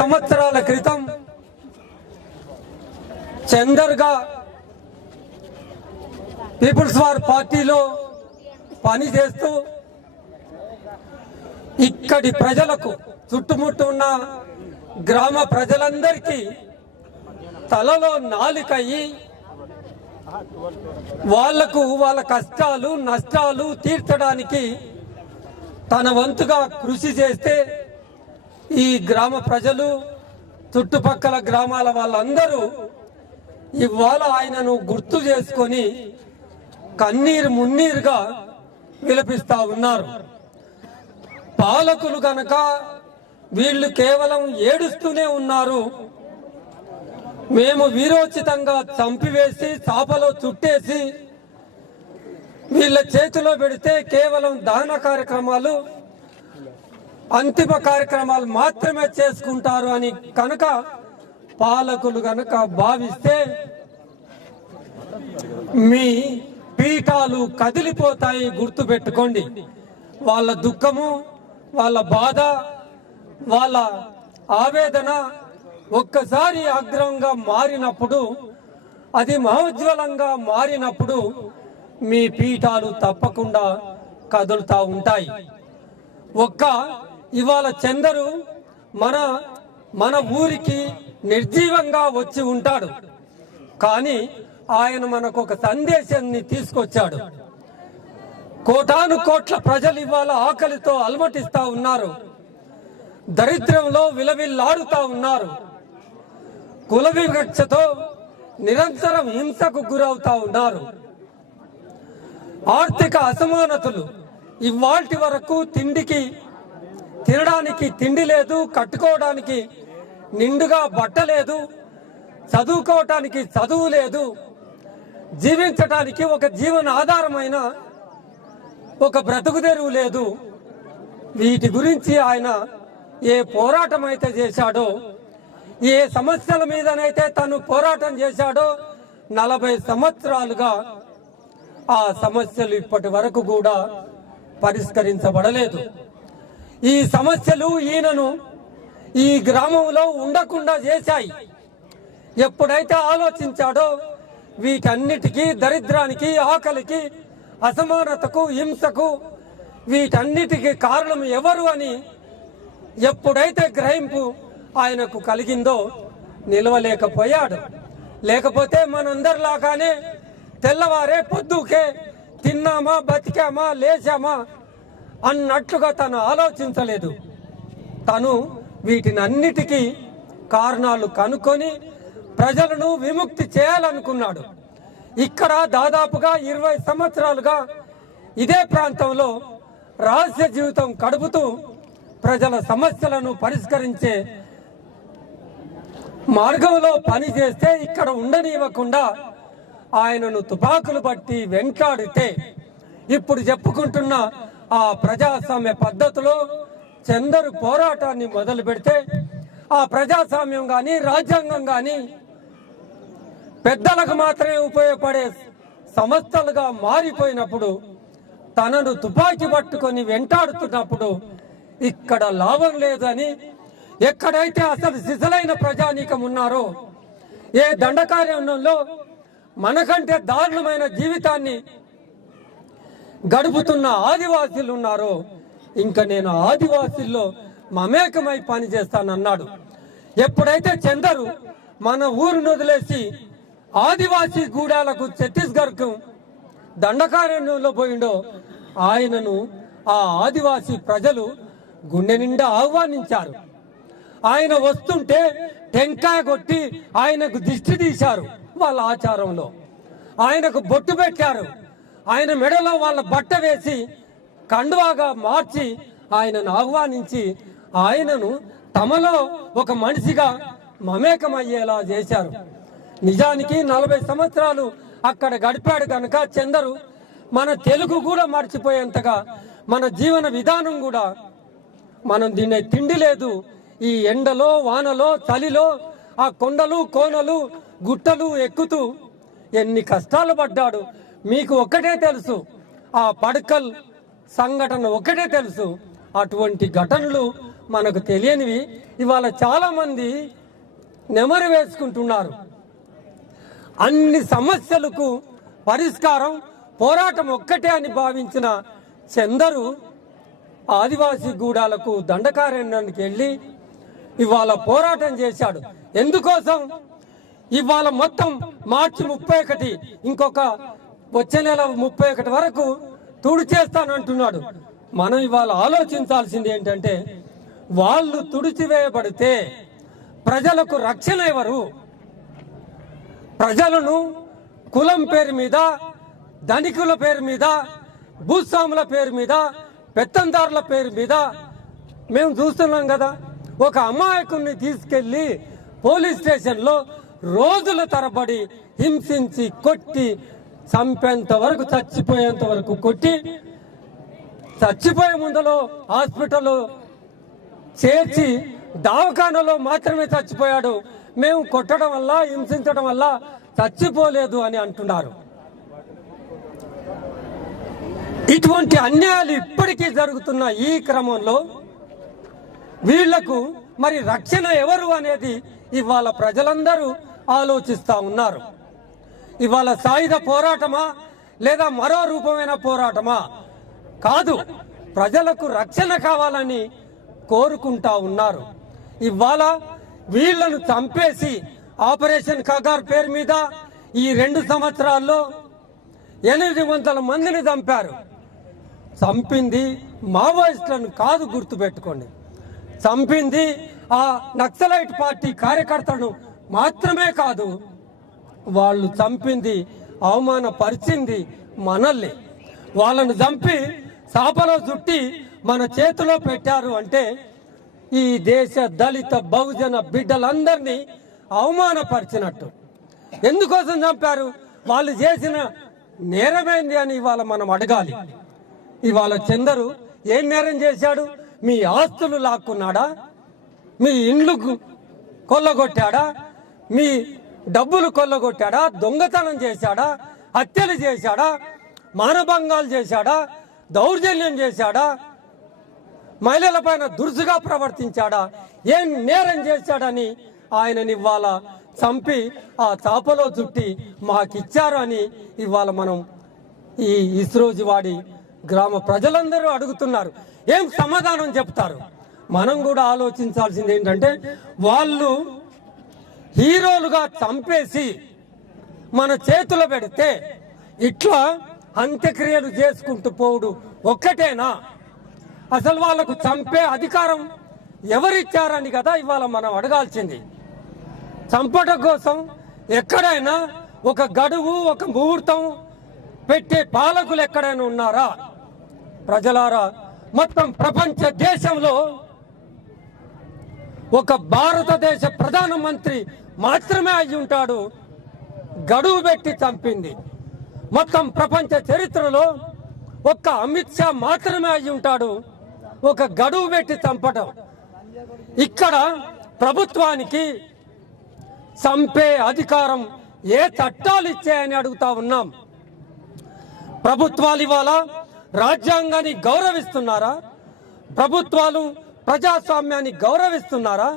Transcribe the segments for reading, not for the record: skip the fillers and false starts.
సంవత్సరాల క్రితం చందర్గా peoples war పార్టీలో పనిచేస్తూ ఇక్కడి ప్రజలకు చుట్టుముట్టు ఉన్న గ్రామ ప్రజలందరికీ తలలో నాలుకయి వాళ్లకు వాళ్ళ కష్టాలు నష్టాలు తీర్చడానికి తన వంతుగా కృషి చేస్తే ఈ గ్రామ ప్రజలు చుట్టుపక్కల గ్రామాల వాళ్ళందరూ ఇవాళ ఆయనను గుర్తు చేసుకొని కన్నీరు మున్నీరుగా విలపిస్తా ఉన్నారు. పాలకులు గనక వీళ్ళు కేవలం ఏడుస్తూనే ఉన్నారు. మేము వీరోచితంగా చంపివేసి చాపలో చుట్టేసి వీళ్ళ చేతిలో పెడితే కేవలం దహన కార్యక్రమాలు అంతిమ కార్యక్రమాలు మాత్రమే చేసుకుంటారు అని కనుక పాలకులు గనక భావిస్తే మీ పీఠాలు కదిలిపోతాయి. గుర్తుపెట్టుకోండి. వాళ్ళ దుఃఖము, వాళ్ళ బాధ, వాళ్ళ ఆవేదన ఒక్కసారి అగ్రంగా మారినప్పుడు, అది మహోజ్వలంగా మారినప్పుడు మీ పీఠాలు తప్పకుండా కదులుతూ ఉంటాయి. ఇవాళ చందరు మన ఊరికి నిర్జీవంగా వచ్చి ఉంటాడు, కానీ ఆయన మనకు ఒక సందేశాన్ని తీసుకొచ్చాడు. కోటాను కోట్ల ప్రజలు ఇవాళ ఆకలితో అలమటిస్తా ఉన్నారు, దరిద్రంలో విలవిల్లాడుతా ఉన్నారు, కుల వివక్షతో నిరంతరం హింసకు గురవుతా ఉన్నారు. ఆర్థిక అసమానతలు, ఇవాల్టి వరకు తినడానికి తిండి లేదు, కట్టుకోవడానికి నిండుగా బట్ట లేదు, చదువుకోవటానికి చదువు లేదు, జీవించటానికి ఒక జీవన ఆధారమైన ఒక బ్రతుకుదెరువు లేదు. వీటి గురించి ఆయన ఏ పోరాటం అయితే చేశాడో, ఏ సమస్యల మీదనైతే తను పోరాటం చేశాడో 40 సంవత్సరాలుగా ఆ సమస్యలు ఇప్పటి వరకు కూడా పరిష్కరించబడలేదు. ఈ సమస్యలు ఈయనను ఈ గ్రామంలో ఉండకుండా చేశాయి. ఎప్పుడైతే ఆలోచించాడో వీటన్నిటికీ, దరిద్రానికి, ఆకలికి, అసమానతకు, హింసకు, వీటన్నిటికీ కారణం ఎవరు అని ఎప్పుడైతే గ్రహింపు ఆయనకు కలిగిందో నిలవలేకపోయాడు. లేకపోతే మనందరిలాగానే తెల్లవారే పొద్దుకే తిన్నామా, బతికామా, లేచామా అన్నట్లుగా తను ఆలోచించలేదు. తను వీటినన్నిటికీ కారణాలు కనుక్కొని ప్రజలను విముక్తి చేయాలనుకున్నాడు. ఇక్కడ దాదాపుగా 20 సంవత్సరాలుగా ఇదే ప్రాంతంలో రహస్య జీవితం గడుపుతూ ప్రజల సమస్యలను పరిష్కరించే మార్గంలో పనిచేస్తే ఇక్కడ ఉండనివ్వకుండా ఆయనను తుపాకులు బట్టి వెంటాడితే ఇప్పుడు చెప్పుకుంటున్న ఆ ప్రజాస్వామ్య పద్ధతిలో చందరు పోరాటాన్ని మొదలు పెడితే ఆ ప్రజాస్వామ్యం కానీ, రాజ్యాంగం కానీ పెద్దలకు మాత్రమే ఉపయోగపడే సంస్థలుగా మారిపోయినప్పుడు, తనను తుపాకీ పట్టుకొని వెంటాడుతున్నప్పుడు ఇక్కడ లాభం లేదని, ఎక్కడైతే అసలు సిసలైన ప్రజానీకం ఉన్నారో, ఏ దండకారణ్యంలో మనకంటే దారుణమైన జీవితాన్ని గడుపుతున్న ఆదివాసీలు ఉన్నారో, ఇంకా నేను ఆదివాసీల్లో మమేకమై పనిచేస్తానన్నాడు. ఎప్పుడైతే చందరు మన ఊరును వదిలేసి ఆదివాసీ గూడాలకు, ఛత్తీస్గఢ్కు దండకారణ్యంలో పోయిండో, ఆయనను ఆ ఆదివాసీ ప్రజలు గుండె నిండా ఆహ్వానించారు. ఆయన వస్తుంటే టెంకాయ కొట్టి ఆయనకు దిష్టి తీశారు. వాళ్ళ ఆచారంలో ఆయనకు బొట్టు పెట్టారు. ఆయన మెడలో వాళ్ళ బట్ట వేసి కండువాగా మార్చి ఆయనను ఆహ్వానించి ఆయనను తమలో ఒక మనిషిగా మమేకమయ్యేలా చేశారు. నిజానికి 40 సంవత్సరాలు అక్కడ గడిపాడు కనుక చందరు మన తెలుగు కూడా మర్చిపోయేంతగా, మన జీవన విధానం కూడా, మనం తినే తిండి లేదు, ఈ ఎండలో, వానలో, చలిలో, ఆ కొండలు, కోనలు, గుట్టలు ఎక్కుతూ ఎన్ని కష్టాలు పడ్డాడు. మీకు ఒక్కటే తెలుసు, ఆ పడకల్ సంఘటన ఒక్కటే తెలుసు. అటువంటి ఘటనలు మనకు తెలియనివి ఇవాళ చాలామంది నెమరు వేసుకుంటున్నారు. అన్ని సమస్యలకు పరిష్కారం పోరాటం ఒక్కటే అని భావించిన చందరు ఆదివాసీ గూడాలకు దండకారణ్యానికి వెళ్ళి ఇవాళ పోరాటం చేశాడు. ఎందుకోసం? ఇవాళ మొత్తం మార్చి 31 ఇంకొక వచ్చే నెల 31 వరకు తుడిచేస్తానంటున్నాడు. మనం ఇవాళ ఆలోచించాల్సింది ఏంటంటే వాళ్ళు తుడిచివేయబడితే ప్రజలకు రక్షణ ఎవరు? ప్రజలను కులం పేరు మీద, ధనికుల పేరు మీద, భూస్వాముల పేరు మీద, పెత్తందారుల పేరు మీద మేము చూస్తున్నాం కదా. ఒక అమాయకుడిని తీసుకెళ్లి పోలీస్ స్టేషన్లో రోజుల తరబడి హింసించి కొట్టి చంపేంత వరకు, చచ్చిపోయేంత వరకు కొట్టి చచ్చిపోయే ముందులో హాస్పిటల్లో చేర్చి దవాఖానలో మాత్రమే చచ్చిపోయాడు. మేము కొట్టడం వల్ల, హింసించడం వల్ల చచ్చిపోలేదు అని అంటున్నారు. ఇటువంటి అన్యాయాలు ఇప్పటికీ జరుగుతున్న ఈ క్రమంలో వీళ్లకు మరి రక్షణ ఎవరు అనేది ఇవాళ ప్రజలందరూ ఆలోచిస్తా ఉన్నారు. ఇవాళ సాయుధ పోరాటమా లేదా మరో రూపమైన పోరాటమా? కాదు, ప్రజలకు రక్షణ కావాలని కోరుకుంటా ఉన్నారు. ఇవాళ వీళ్లను చంపేసి ఆపరేషన్ కగార్ పేరు మీద ఈ 2 సంవత్సరాల్లో 800 మందిని చంపారు. చంపింది మావోయిస్టులను కాదు, గుర్తుపెట్టుకోండి. చంపింది ఆ నక్సలైట్ పార్టీ కార్యకర్తలను మాత్రమే కాదు, వాళ్ళు చంపింది, అవమానపరిచింది మనల్ని. వాళ్ళను చంపి చాపలో చుట్టి మన చేతిలో పెట్టారు అంటే ఈ దేశ దళిత బహుజన బిడ్డలందరినీ అవమానపరిచినట్టు. ఎందుకోసం చంపారు? వాళ్ళు చేసిన నేరమైంది అని ఇవాళ మనం అడగాలి. ఇవాళ చందరు ఏం నేరం చేశాడు? మీ ఆస్తులు లాక్కున్నాడా? మీ ఇండ్లు కొల్లగొట్టాడా? మీ డబ్బులు కొల్లగొట్టాడా? దొంగతనం చేశాడా? హత్యలు చేశాడా? మానభంగాలు చేశాడా? దౌర్జన్యం చేశాడా? మహిళల పైన దురుసుగా ప్రవర్తించాడా? ఏం నేరం చేశాడని ఆయనని ఇవాళ చంపి ఆ చాపలో చుట్టి మాకిచ్చారు అని ఇవాళ మనం ఈ ఇస్రోజువాడి గ్రామ ప్రజలందరూ అడుగుతున్నారు. ఏం సమాధానం చెప్తారు? మనం కూడా ఆలోచించాల్సింది ఏంటంటే వాళ్ళు హీరోలుగా చంపేసి మన చేతిలో పెడితే ఇట్లా అంత్యక్రియలు చేసుకుంటూ పోవుడు ఒక్కటేనా? అసలు వాళ్ళకు చంపే అధికారం ఎవరిచ్చారని కదా ఇవాళ మనం అడగాల్సింది. చంపడం కోసం ఎక్కడైనా ఒక గడువు, ఒక ముహూర్తం పెట్టే పాలకులు ఎక్కడైనా ఉన్నారా? ప్రజలారా, మొత్తం ప్రపంచ దేశంలో ఒక భారతదేశ ప్రధానమంత్రి మాత్రమే అయి ఉంటాడు గడువు పెట్టి చంపింది. మొత్తం ప్రపంచ చరిత్రలో ఒక్క అమిత్ షా మాత్రమే అయి ఉంటాడు ఒక గడువు పెట్టి చంపడం. ఇక్కడ ప్రభుత్వానికి చంపే అధికారం ఏ చట్టాలు ఇచ్చాయని అడుగుతా ఉన్నాం. ప్రభుత్వాలు ఇవాళ రాజ్యాంగాన్ని గౌరవిస్తున్నారా? ప్రభుత్వాలు ప్రజాస్వామ్యాన్ని గౌరవిస్తున్నారా?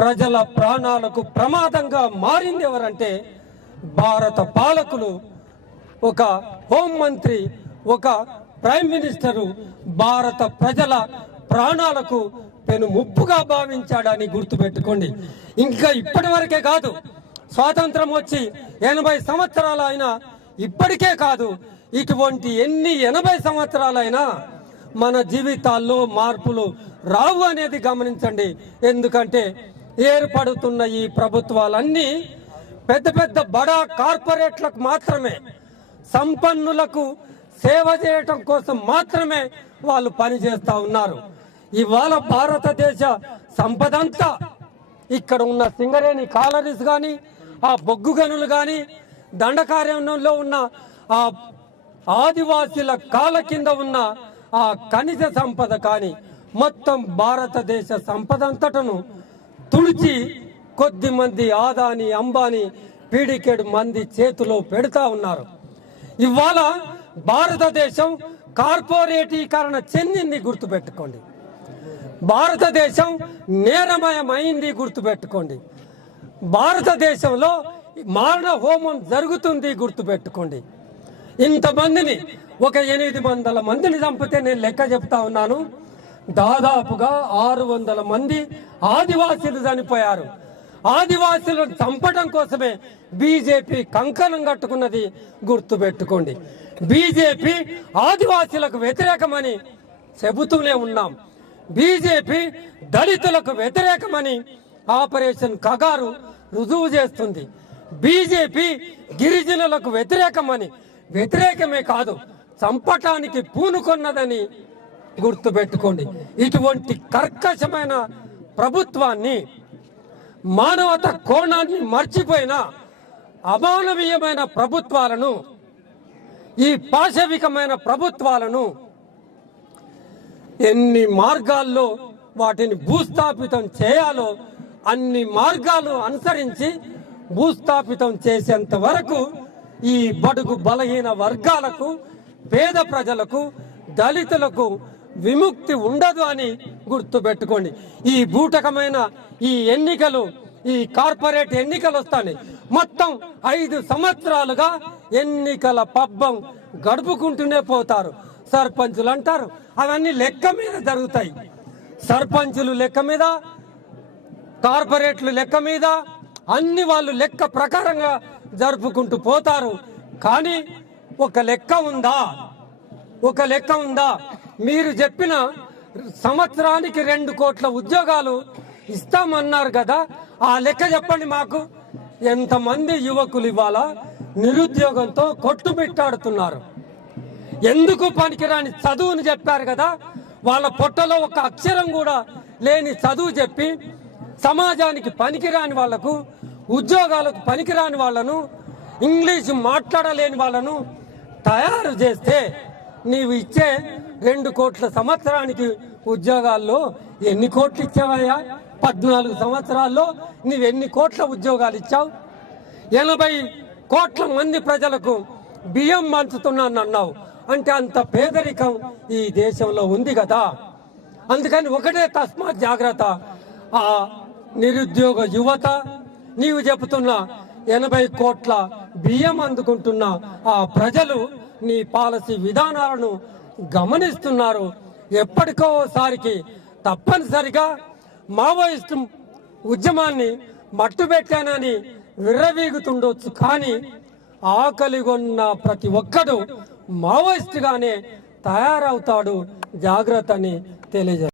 ప్రజల ప్రాణాలకు ప్రమాదంగా మారింది ఎవరంటే భారత పాలకులు. ఒక హోంమంత్రి, ఒక ప్రైమ్ మినిస్టరు భారత ప్రజల ప్రాణాలకు పెను ముప్పుగా భావించాడని గుర్తుపెట్టుకోండి. ఇంకా ఇప్పటి వరకే కాదు, స్వాతంత్రం వచ్చి 80 సంవత్సరాలు అయినా ఇప్పటికే కాదు, ఇటువంటి ఎన్ని 80 సంవత్సరాలైనా మన జీవితాల్లో మార్పులు రావు అనేది గమనించండి. ఎందుకంటే ఏర్పడుతున్న ఈ ప్రభుత్వాలన్నీ పెద్ద పెద్ద బడా కార్పొరేట్లకు మాత్రమే, సంపన్నులకు సేవ చేయటం కోసం మాత్రమే వాళ్ళు పనిచేస్తా ఉన్నారు. ఇవాళ భారతదేశ సంపదంతా ఇక్కడ ఉన్న సింగరేణి కాలరీస్ కానీ, ఆ బొగ్గు గనులు కానీ, దండకారణ్యంలో ఉన్న ఆ ఆదివాసీల కాళ్ళ కింద ఉన్న ఆ ఖనిజ సంపద కానీ, మొత్తం భారతదేశ సంపదంతటను తుడిచి కొద్ది మంది ఆదాని, అంబానీ, పీడికేడు మంది చేతిలో పెడతా ఉన్నారు. ఇవాళ భారతదేశం కార్పొరేటీకరణ చెందింది, గుర్తుపెట్టుకోండి. భారతదేశం నేరమయమైంది గుర్తుపెట్టుకోండి. భారతదేశంలో మారణ హోమం జరుగుతుంది గుర్తుపెట్టుకోండి. ఇంతమందిని 800 మందిని చంపితే నేను లెక్క చెప్తా ఉన్నాను, దాదాపుగా 600 మంది ఆదివాసీలు చనిపోయారు. ఆదివాసీలను చంపడం కోసమే బీజేపీ కంకణం కట్టుకున్నది గుర్తుపెట్టుకోండి. బీజేపీ ఆదివాసీలకు వ్యతిరేకమని చెబుతూనే ఉన్నాం. బీజేపీ దళితులకు వ్యతిరేకమని ఆపరేషన్ కగారు రుజువు చేస్తుంది. బీజేపీ గిరిజనులకు వ్యతిరేకమే కాదు, చంపటానికి పూనుకొన్నదని గుర్తుపెట్టుకోండి. ఇటువంటి కర్కశమైన ప్రభుత్వాన్ని, మానవత కోణాన్ని మర్చిపోయిన అమానవీయమైన ప్రభుత్వాలను, ఈ పాశవికమైన ప్రభుత్వాలను ఎన్ని మార్గాల్లో వాటిని భూస్థాపితం చేయాలో అన్ని మార్గాలు అనుసరించి భూస్థాపితం చేసేంత వరకు ఈ బడుగు బలహీన వర్గాలకు, పేద ప్రజలకు, దళితులకు విముక్తి ఉండదు అని గుర్తుపెట్టుకోండి. ఈ బూటకమైన ఈ ఎన్నికలు, ఈ కార్పొరేట్ ఎన్నికలు వస్తాయి. మొత్తం 5 సంవత్సరాలుగా ఎన్నికల పబ్బం గడుపుకుంటూనే పోతారు. సర్పంచులు అంటారు, అవన్నీ లెక్క మీద జరుగుతాయి. సర్పంచులు లెక్క మీద, కార్పొరేట్లు లెక్క మీద, అన్ని వాళ్ళు లెక్క ప్రకారంగా జరుపుకుంటూ పోతారు. కానీ ఒక లెక్క ఉందా? మీరు చెప్పిన సంవత్సరానికి 2 కోట్ల ఉద్యోగాలు ఇస్తామన్నారు కదా, ఆ లెక్క చెప్పండి మాకు. ఎంతమంది యువకులు ఇవాళ నిరుద్యోగంతో కొట్టుమిట్టాడుతున్నారు? ఎందుకు పనికిరాని చదువుని చెప్పారు కదా, వాళ్ళ పొట్టలో ఒక అక్షరం కూడా లేని చదువు చెప్పి సమాజానికి పనికిరాని వాళ్లకు, ఉద్యోగాలకు పనికిరాని వాళ్ళను, ఇంగ్లీష్ మాట్లాడలేని వాళ్ళను తయారు చేస్తే నీవు ఇచ్చే 2 కోట్ల సంవత్సరానికి ఉద్యోగాల్లో ఎన్ని కోట్లు ఇచ్చావయ్యా? 14 సంవత్సరాల్లో నీవెన్ని కోట్ల ఉద్యోగాలు ఇచ్చావు? 80 కోట్ల మంది ప్రజలకు బియ్యం పంచుతున్నానన్నావు. అంటే అంత పేదరికం ఈ దేశంలో ఉంది కదా. అందుకని ఒకటే తస్మాత్ జాగ్రత్త. ఆ నిరుద్యోగ యువత, నీవు చెబుతున్న 80 కోట్ల బియ్యం అందుకుంటున్న ఆ ప్రజలు నీ పాలసీ విధానాలను గమనిస్తున్నారు. ఎప్పటికోసారికి తప్పనిసరిగా మావోయిస్టు ఉద్యమాన్ని మట్టుబెట్టానని విర్రవీగుతుండొచ్చు, కానీ ఆకలిగొన్న ప్రతి ఒక్కడు మావోయిస్టుగానే తయారవుతాడు. జాగ్రత్తని తెలియజేస్తాడు.